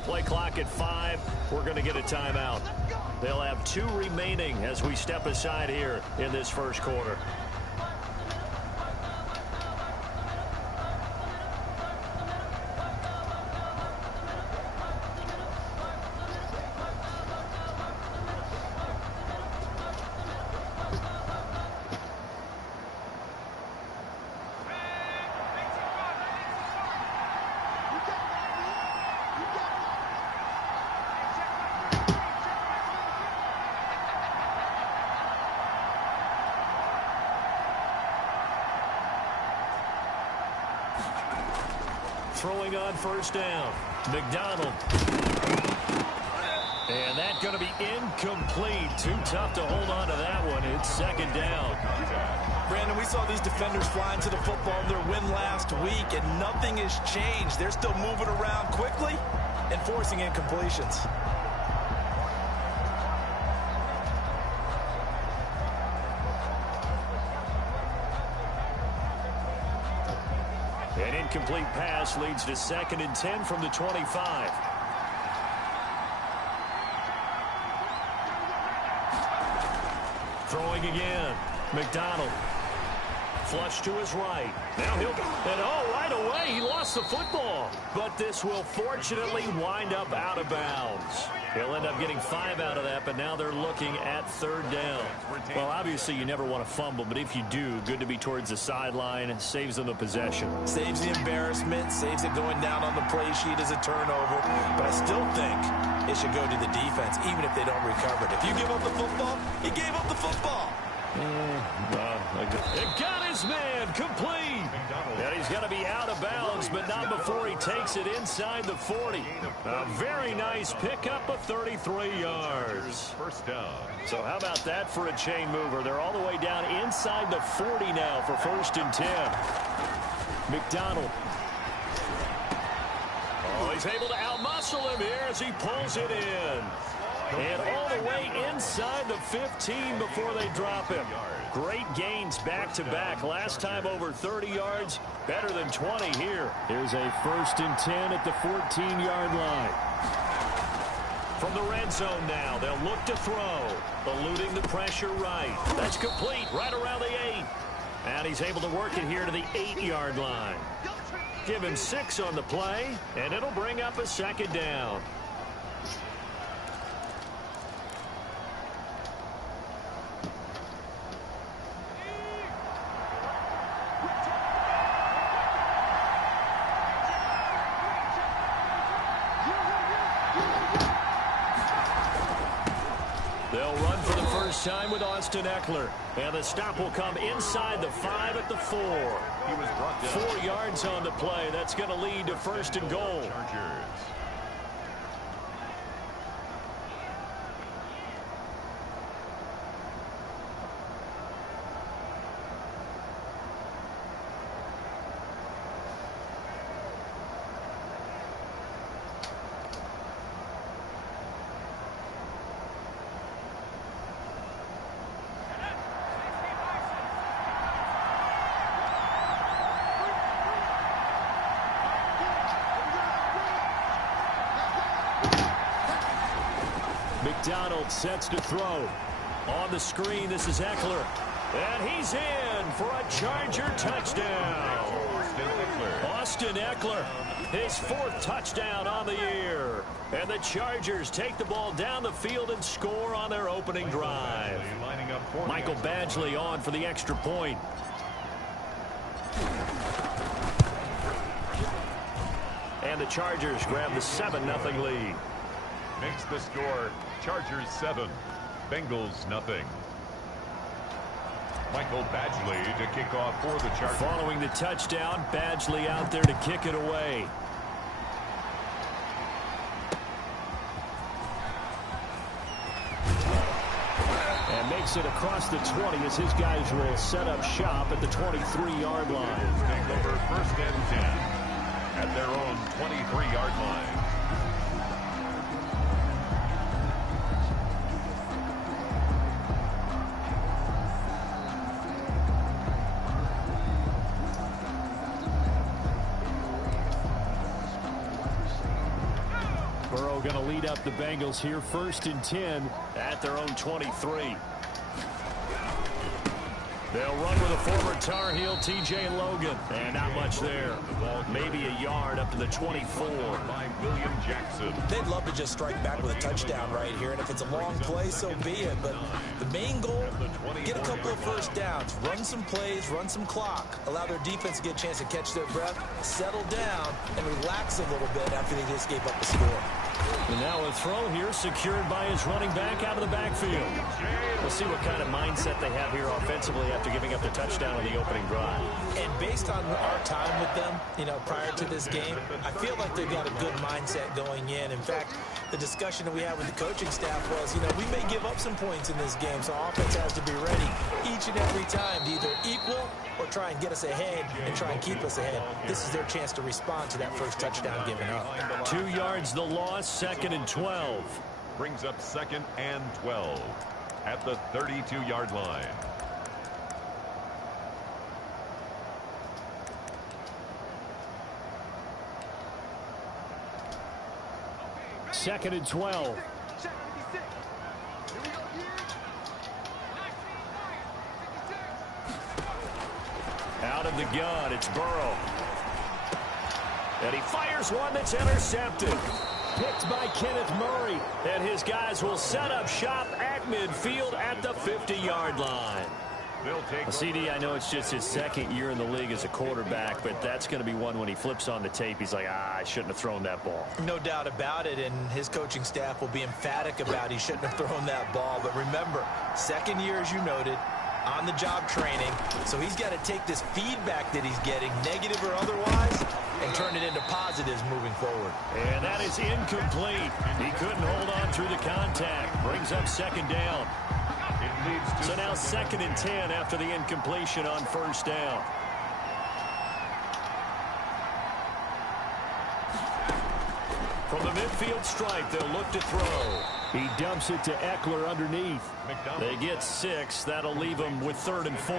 the play clock at 5. We're going to get a timeout. They'll have 2 remaining as we step aside here in this first quarter. Throwing on first down, McDonald. And that's going to be incomplete. Too tough to hold on to that one. It's second down. Brandon, we saw these defenders flying to the football in their win last week, and nothing has changed. They're still moving around quickly and forcing incompletions. An incomplete pass leads to 2nd and 10 from the 25. Throwing again. McDonald. Flush to his right. Now he'll go. And right away he lost the football. But this will fortunately wind up out of bounds. He'll end up getting 5 out of that, but now they're looking at 3rd down. Well, obviously you never want to fumble, but if you do, good to be towards the sideline. It saves them the possession. Saves the embarrassment, saves it going down on the play sheet as a turnover. But I still think it should go to the defense, even if they don't recover it. If you give up the football, you gave up the football. It got his man complete. And he's going to be out of bounds, but not before he takes it inside the 40. A very nice pickup of 33 yards. First down. So how about that for a chain mover? They're all the way down inside the 40 now for 1st and 10. McDonald. Oh, he's able to outmuscle him here as he pulls it in. And all the way inside the 15 before they drop him. Great gains back-to-back. Last time over 30 yards, better than 20 here. Here's a 1st and 10 at the 14-yard line. From the red zone now, they'll look to throw. Eluding the pressure right. That's complete right around the 8. And he's able to work it here to the 8-yard line. Give him 6 on the play, and it'll bring up a 2nd down. Time with Austin Eckler, and the stop will come inside the 5 at the 4. He was brought down. 4 yards on the play. That's going to lead to 1st and goal. Chargers. McDonald sets to throw. On the screen, this is Eckler. And he's in for a Charger touchdown. Austin Eckler, his 4th touchdown on the year. And the Chargers take the ball down the field and score on their opening drive. Michael Badgley on for the extra point. And the Chargers grab the 7-0 lead. Makes the score Chargers 7, Bengals nothing. Michael Badgley to kick off for the Chargers. Following the touchdown, Badgley out there to kick it away. And makes it across the 20 as his guys will set up shop at the 23-yard line. Take over 1st and 10 at their own 23-yard line. Burrow going to lead up the Bengals here, 1st and 10 at their own 23. They'll run with a former Tar Heel, T.J. Logan. And not much there. Maybe a yard up to the 24. By William Jackson. They'd love to just strike back with a touchdown right here. And if it's a long play, so be it. But the main goal, get a couple of first downs. Run some plays, run some clock. Allow their defense to get a chance to catch their breath, settle down, and relax a little bit after they just gave up a score. And now a throw here secured by his running back out of the backfield. We'll see what kind of mindset they have here offensively after giving up the touchdown on the opening drive. And based on our time with them, prior to this game, I feel like they've got a good mindset going in. In fact, the discussion that we had with the coaching staff was, we may give up some points in this game, so offense has to be ready each and every time to either equal or try and get us ahead and try and keep us ahead. This is their chance to respond to that first touchdown given up. 2 yards the loss, 2nd and 12. Brings up 2nd and 12 at the 32-yard line. Second and 12. Out of the gun, it's Burrow. And he fires one that's intercepted. Picked by Kenneth Murray. And his guys will set up shop at midfield at the 50-yard line. CD, I know it's just his 2nd year in the league as a quarterback, but that's going to be one when he flips on the tape. He's like, I shouldn't have thrown that ball. No doubt about it, and his coaching staff will be emphatic about he shouldn't have thrown that ball. But remember, 2nd year, as you noted, on-the-job training. So he's got to take this feedback that he's getting, negative or otherwise, and turn it into positives moving forward. And that is incomplete. He couldn't hold on through the contact. Brings up 2nd down. So now 2nd and 10 after the incompletion on 1st down. From the midfield stripe, they'll look to throw. He dumps it to Eckler underneath. They get 6. That'll leave them with 3rd and 4.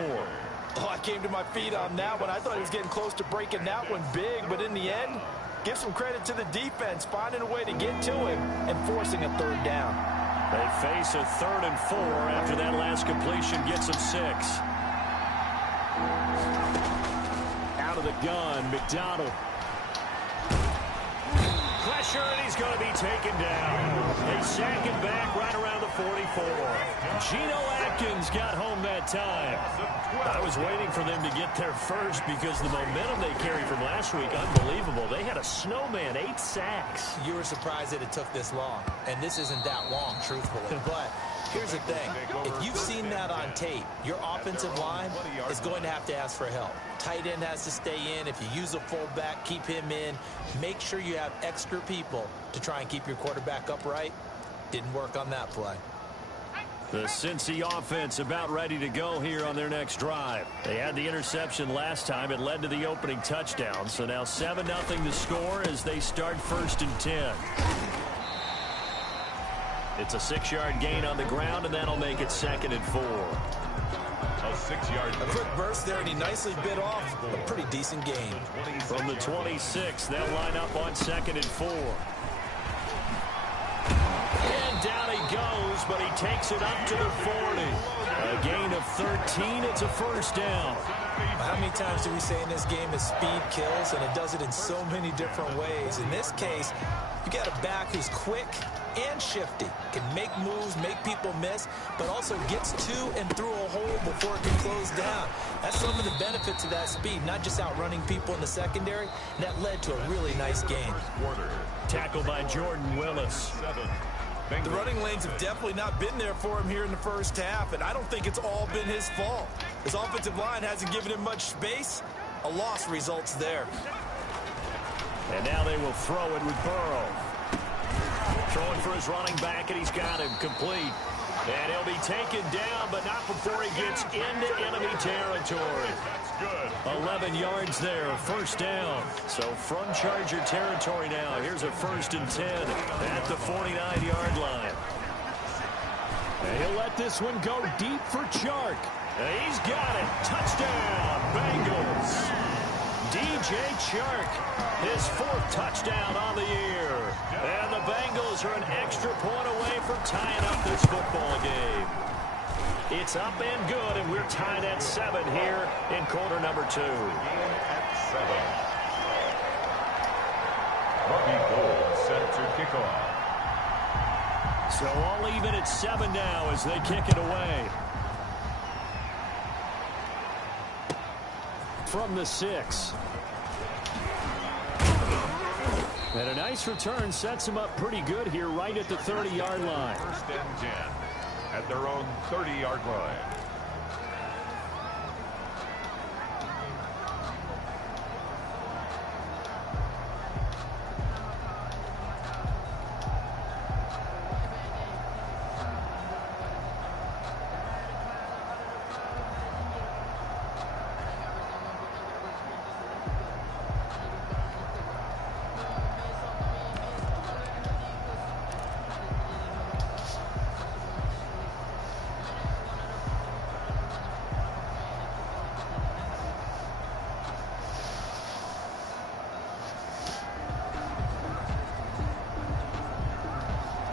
Oh, I came to my feet on that one. I thought he was getting close to breaking that one big, but in the end, give some credit to the defense, finding a way to get to him and forcing a 3rd down. They face a 3rd and 4 after that last completion gets them 6. Out of the gun, McDonald. Pressure, and he's going to be taken down. They sack him back right around the 44. Geno Atkins got home that time. I was waiting for them to get there first because the momentum they carried from last week, unbelievable. They had a snowman, 8 sacks. You were surprised that it took this long, and this isn't that long, truthfully. But here's the thing. If you've seen that on tape, your offensive line is going to have to ask for help. Tight end has to stay in. If you use a fullback, keep him in. Make sure you have extra people to try and keep your quarterback upright. Didn't work on that play. The Cincy offense about ready to go here on their next drive. They had the interception last time. It led to the opening touchdown. So now 7-0 the score as they start 1st and 10. It's a 6-yard gain on the ground, and that'll make it 2nd and 4. A 6-yard. A quick burst there, and he nicely bit off a pretty decent gain. From the 26, they'll line up on 2nd and 4. And down he goes, but he takes it up to the 40. A gain of 13. It's a 1st down. How many times do we say in this game that speed kills, and it does it in so many different ways? In this case, you got a back who's quick and shifty, can make moves, make people miss, but also gets to and through a hole before it can close down. That's some of the benefits of that speed, not just outrunning people in the secondary. And that led to a really nice game. Tackled by Jordan Willis. The running lanes have definitely not been there for him here in the first half, and I don't think it's all been his fault. His offensive line hasn't given him much space. A loss results there. And now they will throw it with Burrow. Throwing for his running back, and he's got him complete. And he'll be taken down, but not before he gets into enemy territory. That's good. 11 yards there, 1st down. So from Charger territory now, here's a 1st and 10 at the 49-yard line. And he'll let this one go deep for Chark. And he's got it. Touchdown, Bengals. DJ Chark, his 4th touchdown on the year. And the Bengals are an extra point away from tying up this football game. It's up and good, and we're tied at 7 here in quarter number 2. At 7. Robbie Gould set to kick off. So all even at 7 now as they kick it away. From the 6. And a nice return sets them up pretty good here right at the 30-yard line. 1st and 10 at their own 30-yard line.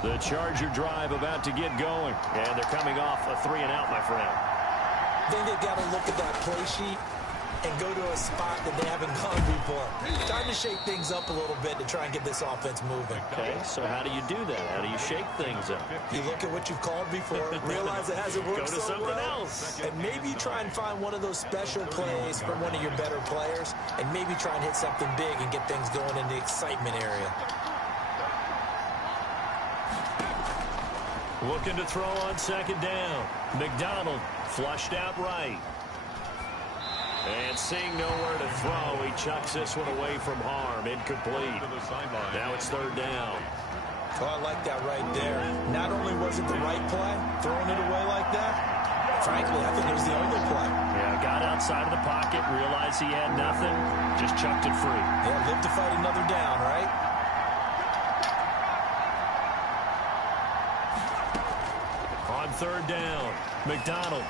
The Charger drive about to get going, and they're coming off a 3-and-out, my friend. I think they've got to look at that play sheet and go to a spot that they haven't gone before. Time to shake things up a little bit to try and get this offense moving. Okay, so how do you do that? How do you shake things up? You look at what you've called before, realize it hasn't worked Go to so something well, else. and maybe try and find one of those special plays from one of your better players, and maybe try and hit something big and get things going in the excitement area. Looking to throw on 2nd down. McDonald flushed out right. And seeing nowhere to throw, he chucks this one away from harm. Incomplete. Now it's 3rd down. Oh, I like that right there. Not only was it the right play, throwing it away like that, frankly, I think it was the only play. Yeah, got outside of the pocket, realized he had nothing, just chucked it free. Yeah, live to fight another down, right? On 3rd down, McDonald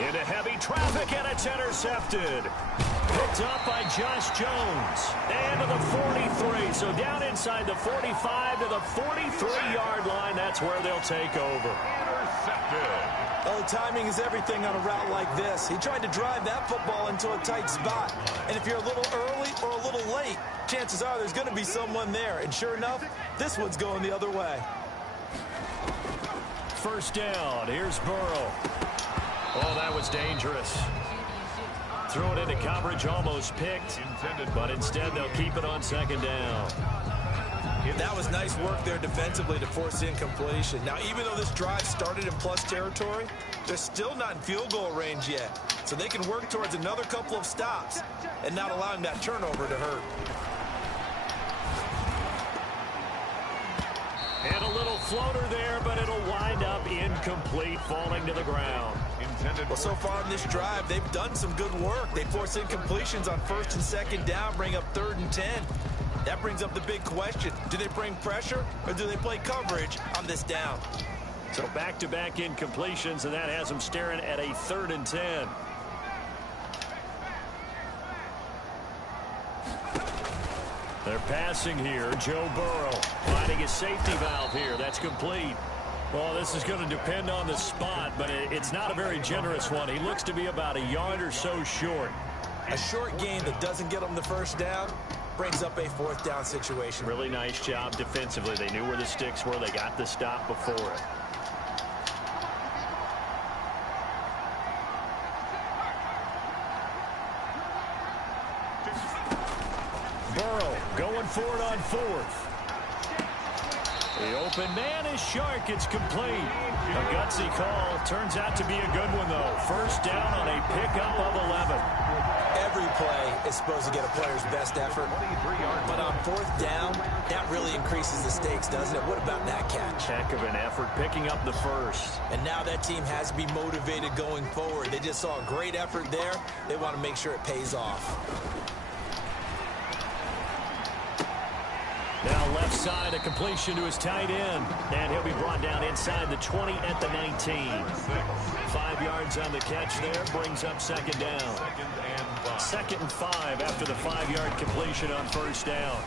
into heavy traffic, and it's intercepted. Picked up by Josh Jones. And to the 43. So down inside the 45 to the 43-yard line. That's where they'll take over. Intercepted. Oh, timing is everything on a route like this. He tried to drive that football into a tight spot. And if you're a little early or a little late, chances are there's going to be someone there. And sure enough, this one's going the other way. 1st down. Here's Burrow. Oh, that was dangerous. Threw it into coverage, almost picked. But instead, they'll keep it on 2nd down. That was nice work there defensively to force incompletion. Now, even though this drive started in plus territory, they're still not in field goal range yet. So they can work towards another couple of stops and not allowing that turnover to hurt. And a little floater there, but it'll wind up incomplete, falling to the ground. Well, so far in this drive, they've done some good work. They force incompletions on 1st and 2nd down, bring up 3rd and 10. That brings up the big question. Do they bring pressure, or do they play coverage on this down? So back-to-back incompletions, and that has them staring at a 3rd and 10. They're passing here. Joe Burrow finding his safety valve here. That's complete. Well, this is going to depend on the spot, but it's not a very generous one. He looks to be about a yard or so short. A short gain that doesn't get them the 1st down brings up a 4th down situation. Really nice job defensively. They knew where the sticks were. They got the stop before it. Burrow going for it on 4th. The open man is Shark. It's complete. A gutsy call. Turns out to be a good one, though. 1st down on a pickup of 11. Every play is supposed to get a player's best effort. But on 4th down, that really increases the stakes, doesn't it? What about that catch? Heck of an effort picking up the 1st. And now that team has to be motivated going forward. They just saw a great effort there. They want to make sure it pays off. Now left side, a completion to his tight end. And he'll be brought down inside the 20 at the 19. 5 yards on the catch there, brings up second down. Second and 5 after the 5-yard completion on first down.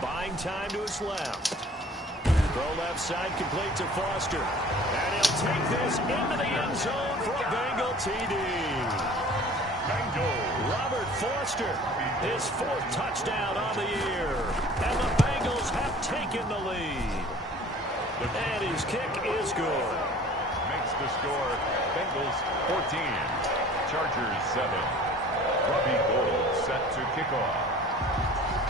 Buying time to his left. Throw left side, complete to Foster. And he'll take this into the end zone for a Bengal TD. Robert Foster, his 4th touchdown on the year. And the Bengals have taken the lead. And his kick is good. Makes the score Bengals 14, Chargers 7. Robbie Gould set to kick off.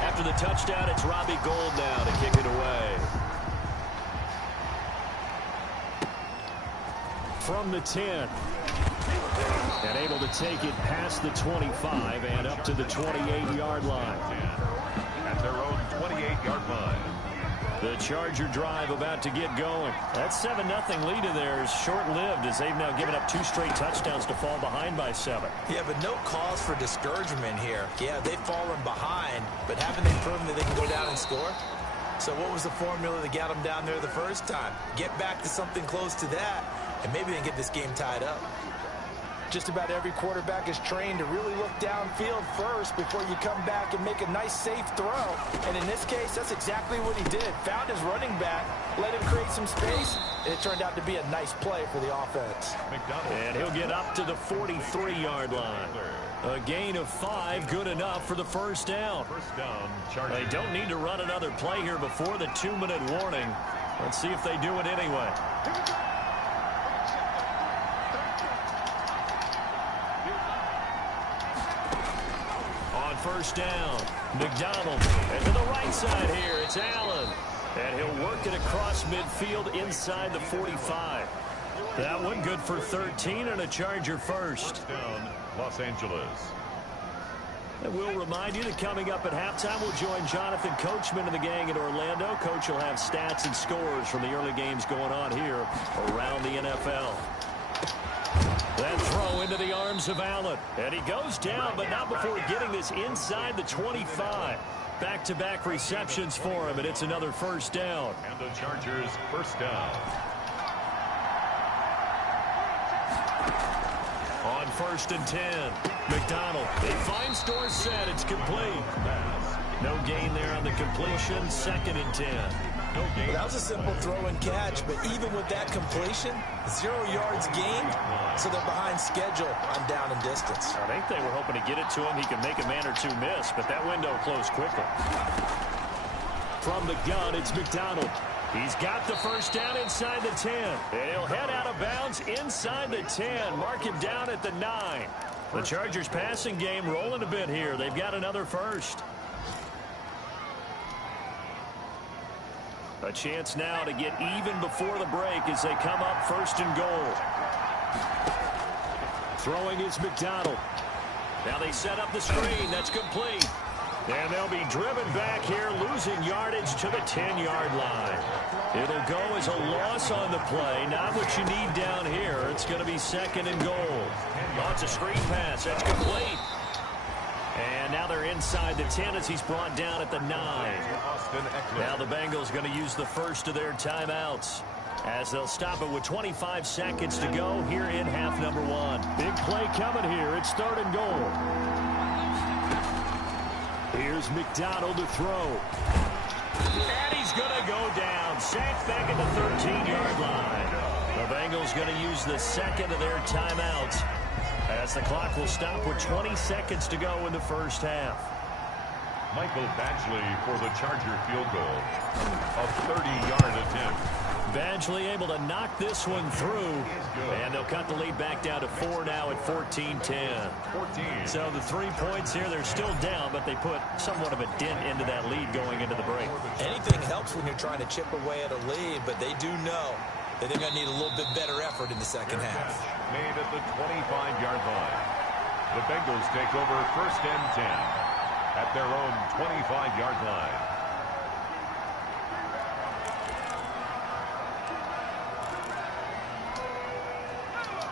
After the touchdown, it's Robbie Gould now to kick it away. From the 10. And able to take it past the 25 and up to the 28-yard line. At their own 28-yard line. The Charger drive about to get going. That 7-0 lead in there is short-lived as they've now given up 2 straight touchdowns to fall behind by 7. Yeah, but no cause for discouragement here. Yeah, they've fallen behind, but haven't they proven that they can go down and score? So what was the formula that got them down there the first time? Get back to something close to that, and maybe they can get this game tied up. Just about every quarterback is trained to really look downfield first before you come back and make a nice, safe throw. And in this case, that's exactly what he did. Found his running back, let him create some space, and it turned out to be a nice play for the offense. And he'll get up to the 43-yard line. A gain of 5, good enough for the first down. They don't need to run another play here before the 2-minute warning. Let's see if they do it anyway. First down, McDonald, and to the right side here, it's Allen. And he'll work it across midfield inside the 45. That one good for 13 and a Charger first. Down, Los Angeles. And we'll remind you that coming up at halftime, we'll join Jonathan Coachman and the gang in Orlando. Coach will have stats and scores from the early games going on here around the NFL. That throw into the arms of Allen. And he goes down, but not before getting this inside the 25. Back-to-back receptions for him, and it's another first down. And the Chargers first down. On 1st and 10, McDonald. He finds Dorsett. It's complete. No gain there on the completion. 2nd and 10. Well, that was a simple throw and catch, but even with that completion, 0 yards gained, so they're behind schedule on down and distance. I think they were hoping to get it to him. He could make a man or two miss, but that window closed quickly. From the gun, it's McDonald. He's got the first down inside the 10. And he'll head out of bounds inside the 10. Mark him down at the 9. The Chargers passing game rolling a bit here. They've got another first. A chance now to get even before the break as they come up 1st and goal. Throwing is McDonald. Now they set up the screen. That's complete. And they'll be driven back here, losing yardage to the 10-yard line. It'll go as a loss on the play. Not what you need down here. It's going to be 2nd and goal. Oh, it's a screen pass. That's complete. And now they're inside the 10 as he's brought down at the 9. Now the Bengals going to use the first of their timeouts as they'll stop it with 25 seconds to go here in half number 1. Big play coming here. It's 3rd and goal. Here's McDonald to throw. And he's going to go down. Sacked back at the 13-yard line. The Bengals going to use the 2nd of their timeouts as the clock will stop with 20 seconds to go in the first half. Michael Badgley for the Charger field goal. A 30-yard attempt. Badgley able to knock this one through. And they'll cut the lead back down to 4 now at 14-10. So the 3 points here, they're still down, but they put somewhat of a dent into that lead going into the break. Anything helps when you're trying to chip away at a lead, but they do know that they're going to need a little bit better effort in the second half. Made at the 25-yard line. The Bengals take over 1st and 10 at their own 25-yard line.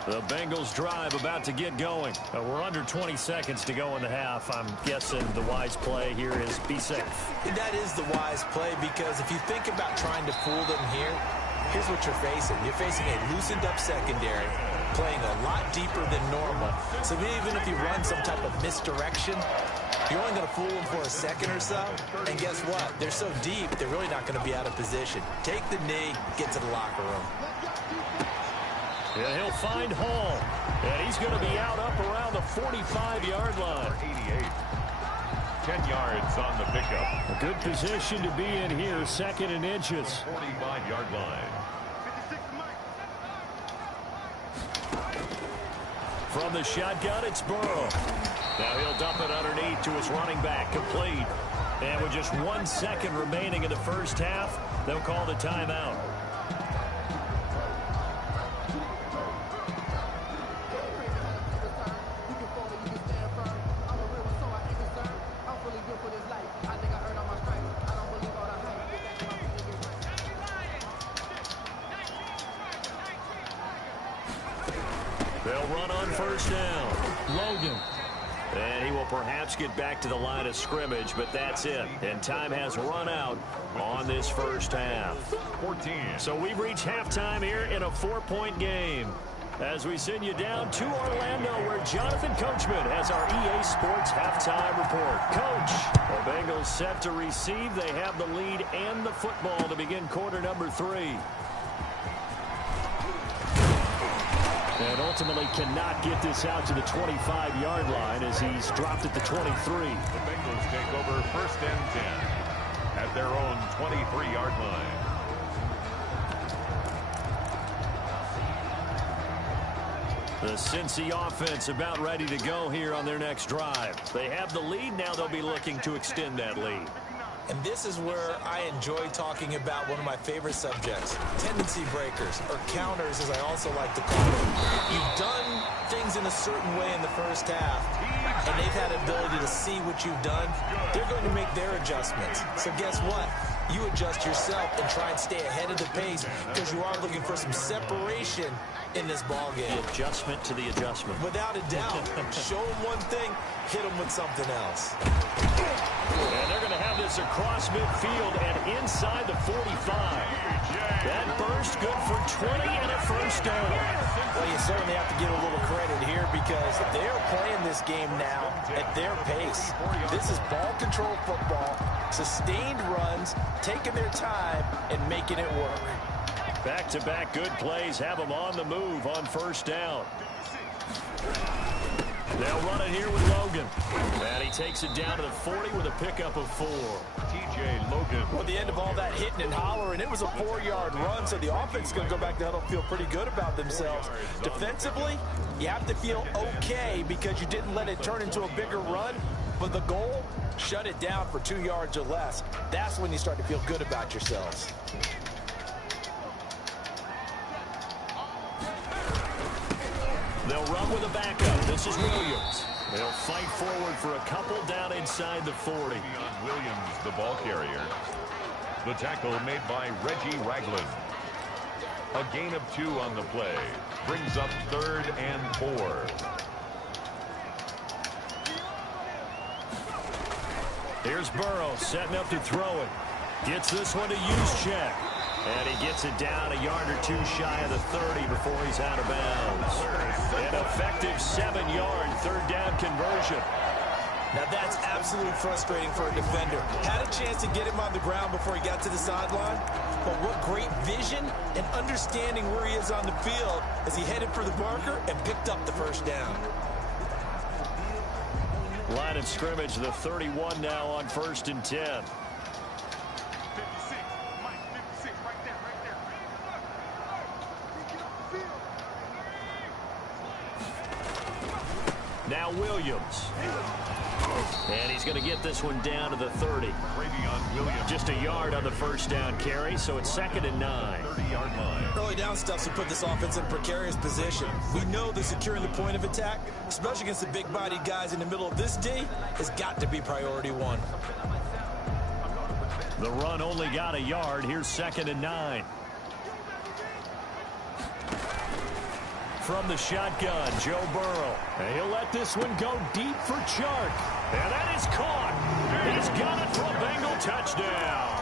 The Bengals drive about to get going. We're under 20 seconds to go in the half. I'm guessing the wise play here is be safe. That is the wise play, because if you think about trying to fool them here, here's what you're facing. You're facing a loosened up secondary, playing a lot deeper than normal. So even if you run some type of misdirection, you're only going to fool them for a second or so. And guess what? They're so deep, they're really not going to be out of position. Take the knee, get to the locker room. And he'll find Hall. And he's going to be out up around the 45-yard line. 88. 10 yards on the pickup. A good position to be in here, second and inches. 45-yard line. From the shotgun, it's Burrow. Now he'll dump it underneath to his running back, complete. And with just 1 second remaining in the first half, they'll call the timeout. They'll run on first down. Logan. And he will perhaps get back to the line of scrimmage, but that's it. And time has run out on this first half. 14. So we've reached halftime here in a 4-point game. As we send you down to Orlando, where Jonathan Coachman has our EA Sports halftime report. Coach, the Bengals set to receive. They have the lead and the football to begin quarter number 3. And ultimately cannot get this out to the 25-yard line as he's dropped at the 23. The Bengals take over first and 10 at their own 23-yard line. The Cincy offense about ready to go here on their next drive. They have the lead. Now they'll be looking to extend that lead. And this is where I enjoy talking about one of my favorite subjects, tendency breakers, or counters as I also like to call them. You've done things in a certain way in the first half, and they've had ability to see what you've done. They're going to make their adjustments. So guess what? You adjust yourself and try and stay ahead of the pace, because you are looking for some separation in this ball game. The adjustment to the adjustment. Without a doubt. Show them one thing, hit them with something else. And they're going to have this across midfield and inside the 45. That burst good for 20 and a first down. Well, you certainly have to give a little credit here, because they're playing this game now at their pace. This is ball control football, sustained runs, taking their time and making it work. Back-to-back good plays have them on the move on first down. They'll run it here with Logan. And he takes it down to the 40 with a pickup of 4. TJ Logan. Well, at the end of all that hitting and hollering, it was a 4-yard run, so the offense is going to go back to huddle, feel pretty good about themselves. Defensively, you have to feel okay because you didn't let it turn into a bigger run, but the goal, shut it down for 2 yards or less. That's when you start to feel good about yourselves. They'll run with a backup. This is Williams. They'll fight forward for a couple down inside the 40. Williams, the ball carrier. The tackle made by Reggie Ragland. A gain of 2 on the play. Brings up 3rd and 4. Here's Burrow setting up to throw it. Gets this one to Juszczyk. And he gets it down a yard or 2 shy of the 30 before he's out of bounds. An effective 7-yard 3rd down conversion. Now that's absolutely frustrating for a defender. Had a chance to get him on the ground before he got to the sideline, but what great vision and understanding where he is on the field as he headed for the marker and picked up the first down. Line of scrimmage, the 31 now on 1st and 10. Now Williams. And he's going to get this one down to the 30. Williams. Just a yard on the first down carry, so it's 2nd and 9. 30-yard line. Early down stuffs will put this offense in precarious position. We know that securing the point of attack, especially against the big-bodied guys in the middle of this D, has got to be priority 1. The run only got a yard. Here's 2nd and 9. from the shotgun, Joe Burrow. And he'll let this one go deep for Chark. And that is caught. He's got it for a Bengal touchdown.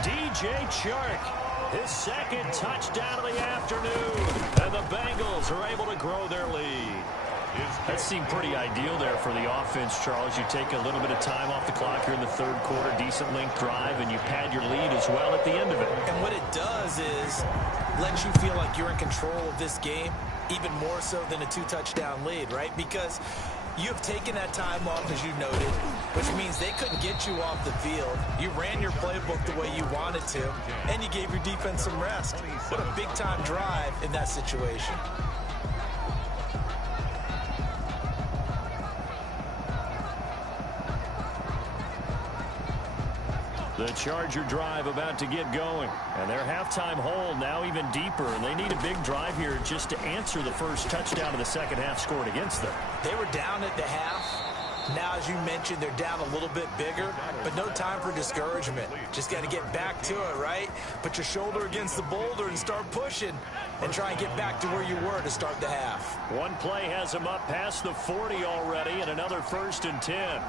DJ Chark, his second touchdown of the afternoon. And the Bengals are able to grow their lead. That seemed pretty ideal there for the offense, Charles. You take a little bit of time off the clock here in the third quarter, decent length drive, and you pad your lead as well at the end of it. And what it does is let you feel like you're in control of this game, even more so than a 2-touchdown lead, right? Because you've taken that time off, as you noted, which means they couldn't get you off the field. You ran your playbook the way you wanted to, and you gave your defense some rest. What a big-time drive in that situation. The Charger drive about to get going. And their halftime hole now even deeper. And they need a big drive here just to answer the first touchdown of the second half scored against them. They were down at the half. Now, as you mentioned, they're down a little bit bigger, but no time for discouragement. Just got to get back to it, right? Put your shoulder against the boulder and start pushing and try and get back to where you were to start the half. One play has them up past the 40 already, and another 1st and 10.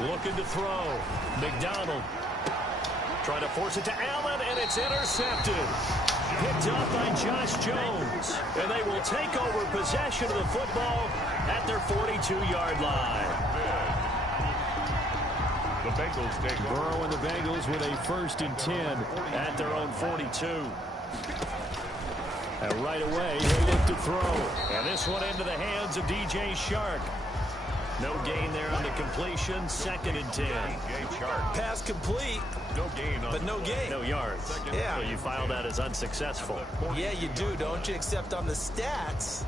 Looking to throw. McDonald trying to force it to Allen, and it's intercepted. Picked up by Josh Jones. And they will take over possession of the football at their 42-yard line. The Bengals take Burrow and the Bengals with a 1st and 10 at their own 42. And right away, they look to throw. And this one into the hands of DJ Chark. No gain there on the completion. 2nd and 10. Pass complete. No gain. But no gain. No yards. Yeah. So you file that as unsuccessful. Yeah, you do, don't you? Except on the stats,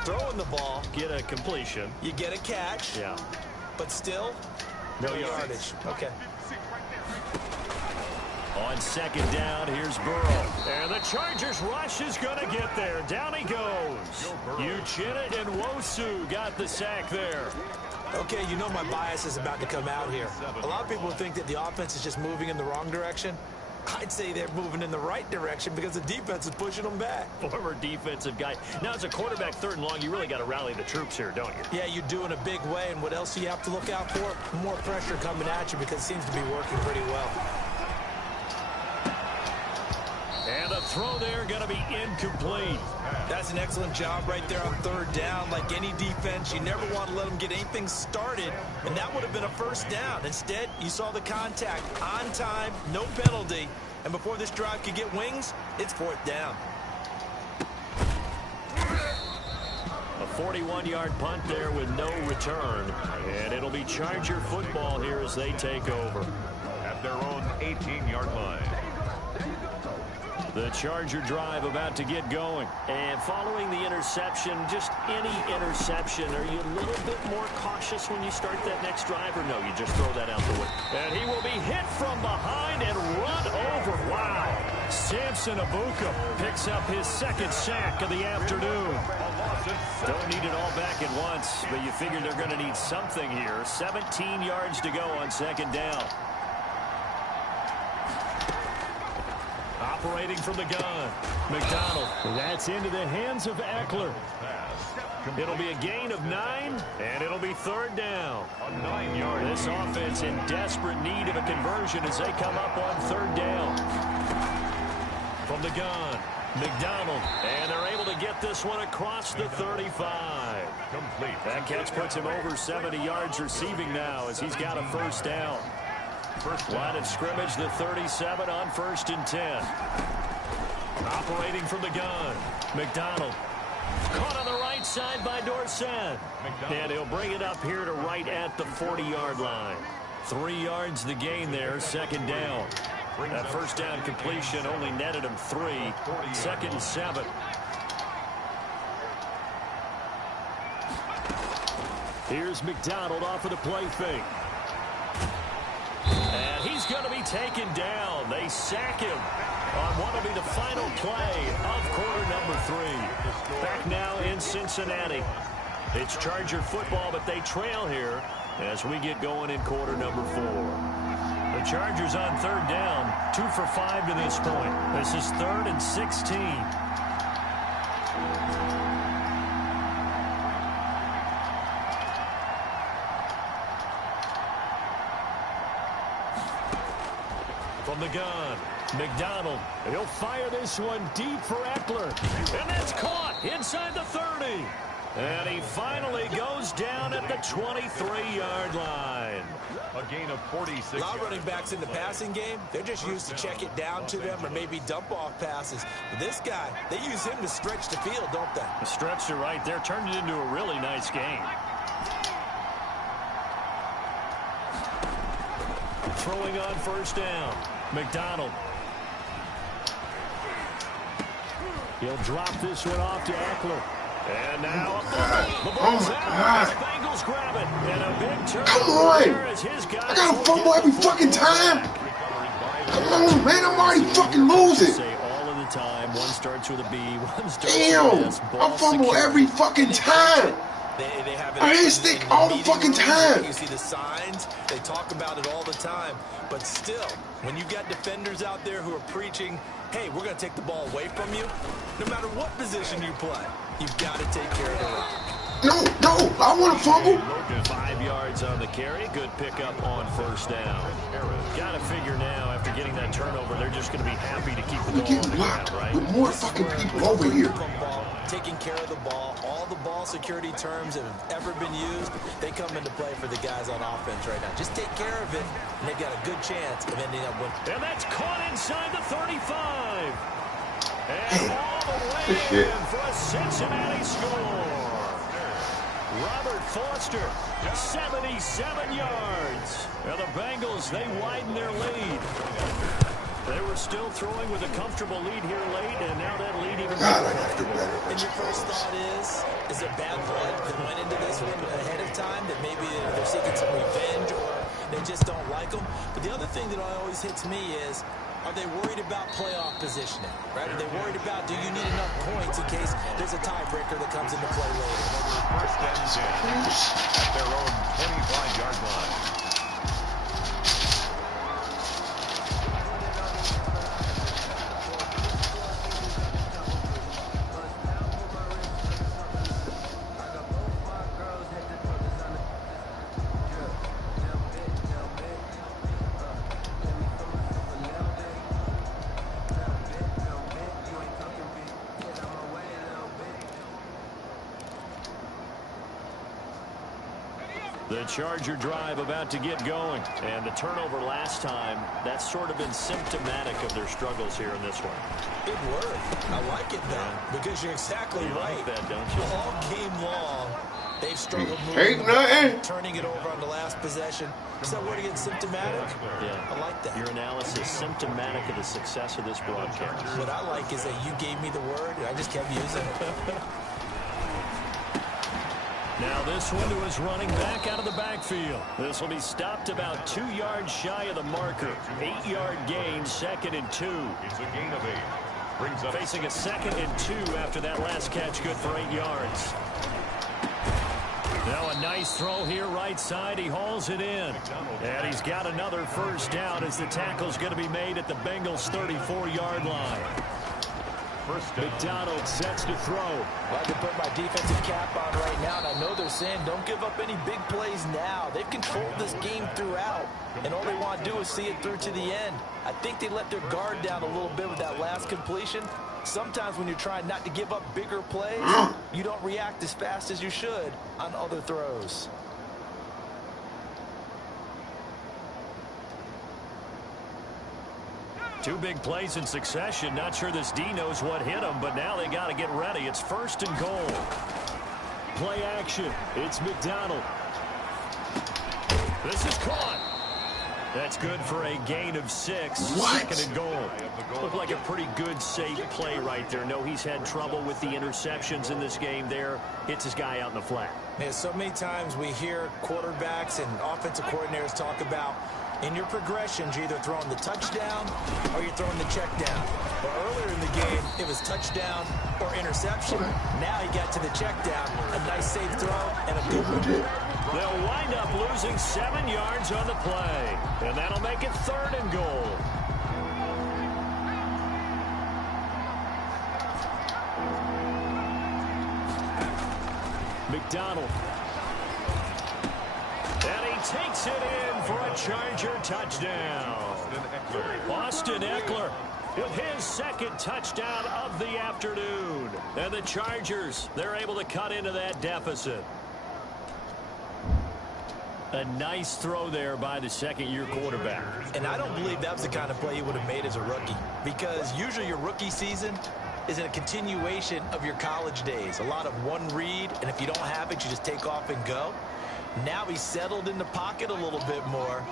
throwing the ball, Get a completion. you get a catch. Yeah. But still, no yardage. Okay. On 2nd down, here's Burrow. And the Chargers rush is going to get there. Down he goes. Uchenna and Nwosu got the sack there. Okay, you know my bias is about to come out here. A lot of people think that the offense is just moving in the wrong direction. I'd say they're moving in the right direction because the defense is pushing them back. Former defensive guy. Now, as a quarterback 3rd and long, you really got to rally the troops here, don't you? Yeah, you do in a big way. And what else do you have to look out for? More pressure coming at you because it seems to be working pretty well. And the throw there going to be incomplete. That's an excellent job right there on 3rd down. Like any defense, you never want to let them get anything started, and that would have been a 1st down. Instead, you saw the contact on time, no penalty, and before this drive could get wings, it's 4th down. A 41-yard punt there with no return, and it'll be Charger football here as they take over. At their own 18-yard line. The Charger drive about to get going. And following the interception, just any interception, are you a little bit more cautious when you start that next drive, or no, you just throw that out the window? And he will be hit from behind and run over. Wow. Samson Abuka picks up his 2nd sack of the afternoon. Don't need it all back at once, but you figure they're going to need something here. 17 yards to go on 2nd down. Operating from the gun. McDonald. That's into the hands of Eckler. It'll be a gain of 9, and it'll be 3rd down. A 9-yard. This offense in desperate need of a conversion as they come up on 3rd down. From the gun, McDonald. And they're able to get this one across the 35. Complete. That catch puts him over 70 yards receiving now as he's got a 1st down. Line of scrimmage, the 37 on 1st and 10. Operating from the gun. McDonald. Caught on the right side by Dorsett. And he'll bring it up here to right at the 40-yard line. 3 yards the gain there, 2nd down. That 1st down completion only netted him 3. 2nd and 7. Here's McDonald off of the play fake. And he's going to be taken down. They sack him on what will be the final play of quarter number 3. Back now in Cincinnati. It's Charger football, but they trail here as we get going in quarter number 4. The Chargers on third down, 2 for 5 to this point. This is 3rd and 16. From the gun, McDonald. He'll fire this one deep for Eckler. And that's caught inside the 30. And he finally goes down at the 23-yard line. A gain of 46. A lot of running backs in the passing game, they're just used to check it down to them or maybe dump off passes. But this guy, they use him to stretch the field, don't they? The stretcher right there turned it into a really nice game. Throwing on first down, McDonald. He'll drop this one off to Eckler. And now the ball's out. The Bengals grab it. And a big turn. Come on. I got to fumble every fucking time. Come on, man. I'm already fucking losing. Say all of the time. One starts with a B. One starts Damn. with an S. I fumble every fucking time. They have it I hit stick all the fucking time. You see the signs. They talk about it all the time. But still, when you've got defenders out there who are preaching, hey, we're going to take the ball away from you, no matter what position you play, you've got to take care of the rock. No, I want to fumble. 5 yards on the carry. Good pickup on first down. Got to figure now, after getting that turnover, they're just going to be happy to keep the ball on the ground, right? With more fucking people over here. Taking care of the ball, all the ball security terms that have ever been used, they come into play for the guys on offense right now. Just take care of it, and they've got a good chance of ending up winning. And that's caught inside the 35. And all the way in for a Cincinnati score. Robert Foster, 77 yards. And the Bengals, they widen their lead. They were still throwing with a comfortable lead here late, and now that lead even God, I have to better. And your first thought is it bad blood that went into this one ahead of time, that maybe they're seeking some revenge or they just don't like them? But the other thing that always hits me is, are they worried about playoff positioning, right? Are they worried about, do you need enough points in case there's a tiebreaker that comes into play later? First and 10 at their own 25-yard line. The Charger drive about to get going. And the turnover last time, that's sort of been symptomatic of their struggles here in this one. Big word. I like it, though, because you're exactly right. Like that, don't you? All game long, they've struggled Ain't nothing. turning it over on the last possession. Is that word again, symptomatic? Yeah. I like that. Your analysis, symptomatic of the success of this broadcast. What I like is that you gave me the word, and I just kept using it. Now this one to his running back out of the backfield. This will be stopped about 2 yards shy of the marker. 8-yard gain, 2nd and 2. It's a gain of 8. Brings up Facing a 2nd and 2 after that last catch, good for 8 yards. Now a nice throw here right side. He hauls it in. And he's got another first down as the tackle's going to be made at the Bengals' 34-yard line. McDonald sets to throw. Well, I can put my defensive cap on right now, and I know they're saying don't give up any big plays now. They've controlled this game throughout, and all they want to do is see it through to the end. I think they let their guard down a little bit with that last completion. Sometimes when you're trying not to give up bigger plays, you don't react as fast as you should on other throws. Two big plays in succession. Not sure this D knows what hit him, but now they got to get ready. It's 1st and goal. Play action. It's McDonald. This is caught. That's good for a gain of 6. What? 2nd and goal. Looked like a pretty good, safe play right there. No, he's had trouble with the interceptions in this game there. Hits his guy out in the flat. Man, so many times we hear quarterbacks and offensive coordinators talk about in your progressions, you're either throwing the touchdown or you're throwing the check down. But earlier in the game, it was touchdown or interception. Now he got to the check down. A nice safe throw and a good one. They'll wind up losing 7 yards on the play. And that'll make it 3rd and goal. McDonald. And he takes it in for a Charger touchdown. Austin Eckler with his 2nd touchdown of the afternoon. And the Chargers, they're able to cut into that deficit. A nice throw there by the 2nd-year quarterback. And I don't believe that was the kind of play he would have made as a rookie, because usually your rookie season is a continuation of your college days. A lot of one read, and if you don't have it, you just take off and go. Now he's settled in the pocket a little bit more,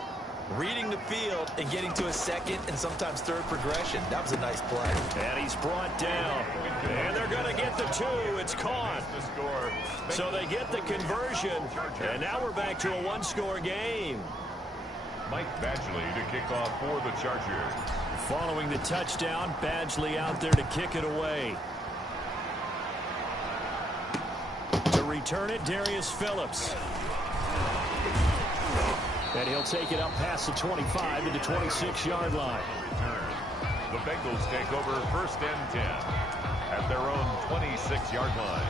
reading the field and getting to a 2nd and sometimes 3rd progression. That was a nice play. And he's brought down. And they're going to get the 2. It's caught. So they get the conversion. And now we're back to a 1-score game. Mike Badgley to kick off for the Chargers. Following the touchdown, Badgley out there to kick it away. To return it, Darius Phillips. And he'll take it up past the 25 to the 26-yard line. The Bengals take over 1st and 10 at their own 26-yard line.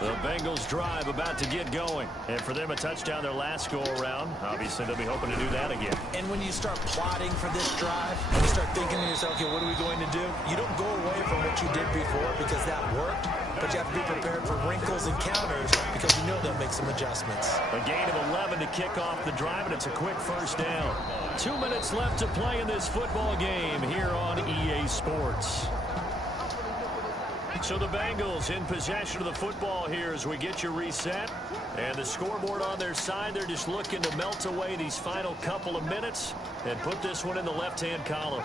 The Bengals drive about to get going. And for them, a touchdown their last go-around. Obviously, they'll be hoping to do that again. And when you start plotting for this drive, and you start thinking to yourself, okay, what are we going to do? You don't go away from what you did before because that worked. But you have to be prepared for wrinkles and counters because you know they'll make some adjustments. A gain of 11 to kick off the drive, and it's a quick 1st down. 2 minutes left to play in this football game here on EA Sports. So the Bengals in possession of the football here as we get you reset. And the scoreboard on their side, they're just looking to melt away these final couple of minutes and put this one in the left-hand column.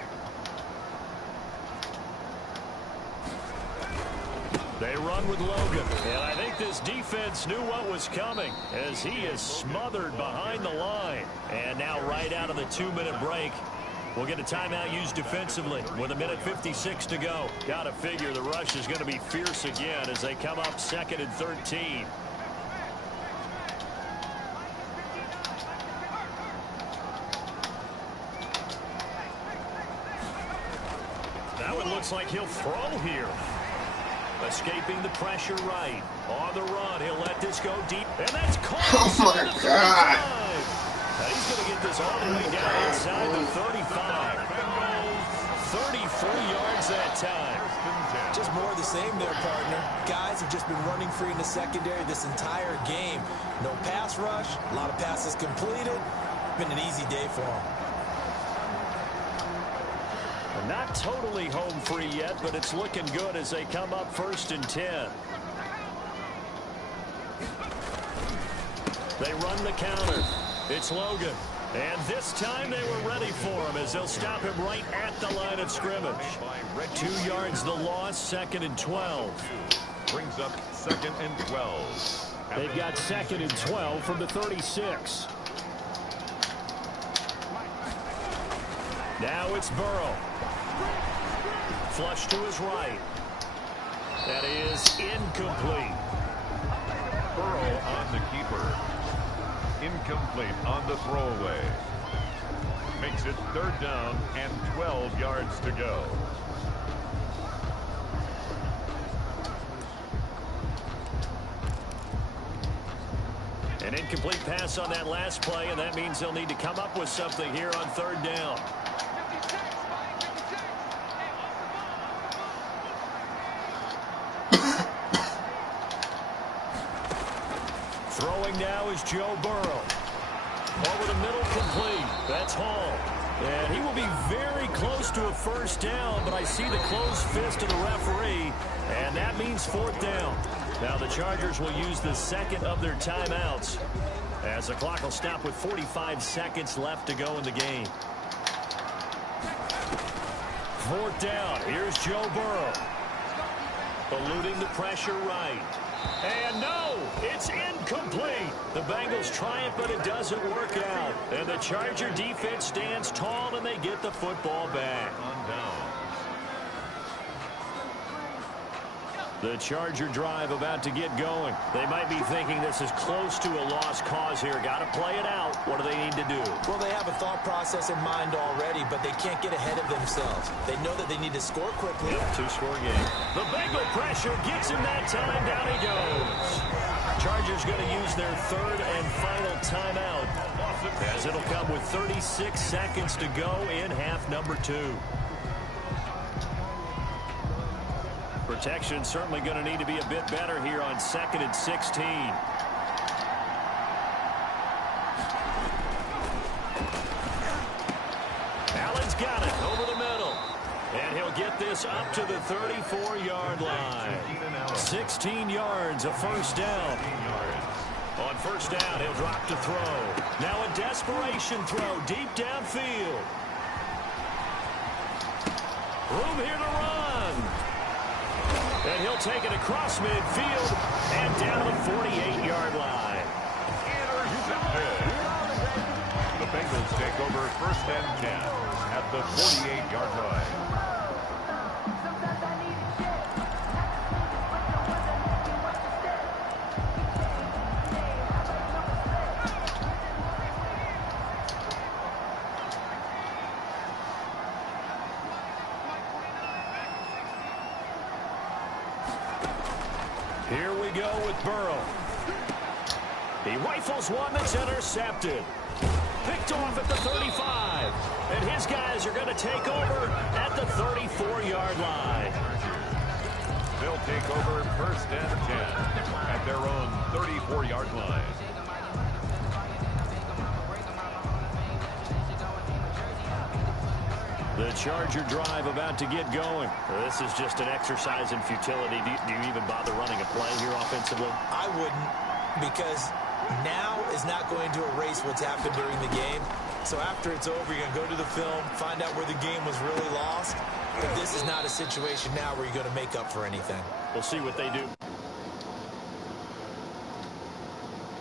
They run with Logan. And I think this defense knew what was coming as he is smothered behind the line. And now right out of the 2-minute break, we'll get a timeout used defensively with 1:56 to go. Got to figure the rush is going to be fierce again as they come up 2nd and 13. That one looks like he'll throw here. Escaping the pressure right. On the run, he'll let this go deep. And that's caught. Oh, my God. Now he's going to get this all the way down inside the 35. 33 yards that time. Just more of the same there, partner. Guys have just been running free in the secondary this entire game. No pass rush, a lot of passes completed. Been an easy day for them. Not totally home free yet, but it's looking good as they come up 1st and 10. They run the counter. It's Logan. And this time they were ready for him as they'll stop him right at the line of scrimmage. 2 yards the loss, 2nd and 12. Brings up 2nd and 12. They've got 2nd and 12 from the 36. Now it's Burrow. Flush to his right. That is incomplete. Burrow on the keeper. Incomplete on the throwaway. Makes it 3rd down and 12 yards to go. An incomplete pass on that last play, and that means they'll need to come up with something here on 3rd down. Throwing now is Joe Burrow. Over the middle, complete. That's Hall. And he will be very close to a 1st down, but I see the closed fist of the referee, and that means 4th down. Now the Chargers will use the 2nd of their timeouts as the clock will stop with 45 seconds left to go in the game. 4th down. Here's Joe Burrow. Eluding the pressure right. And no, it's incomplete. The Bengals triumph, but it doesn't work out. And the Charger defense stands tall, and they get the football back. On down. The Charger drive about to get going. They might be thinking this is close to a lost cause here. Got to play it out. What do they need to do? Well, they have a thought process in mind already, but they can't get ahead of themselves. They know that they need to score quickly. Yep, two-score game. The Bengal pressure gets him that time. Down he goes. Chargers going to use their third and final timeout, as it'll come with 36 seconds to go in half number 2. Protection certainly going to need to be a bit better here on 2nd and 16. Allen's got it over the middle. And he'll get this up to the 34-yard line. 16 yards, a first down. On first down, he'll drop to throw. Now a desperation throw deep downfield. Room here to run. And he'll take it across midfield and down the 48-yard line. Intercepted. The Bengals take over 1st and 10 at the 48-yard line. Here we go with Burrow. He rifles one that's intercepted. Picked off at the 35. And his guys are going to take over at the 34-yard line. They'll take over 1st and 10 at their own 34-yard line. The Charger drive about to get going. This is just an exercise in futility. Do you even bother running a play here offensively? I wouldn't, because now is not going to erase what's happened during the game. So after it's over, you're going to go to the film, find out where the game was really lost. But this is not a situation now where you're going to make up for anything. We'll see what they do.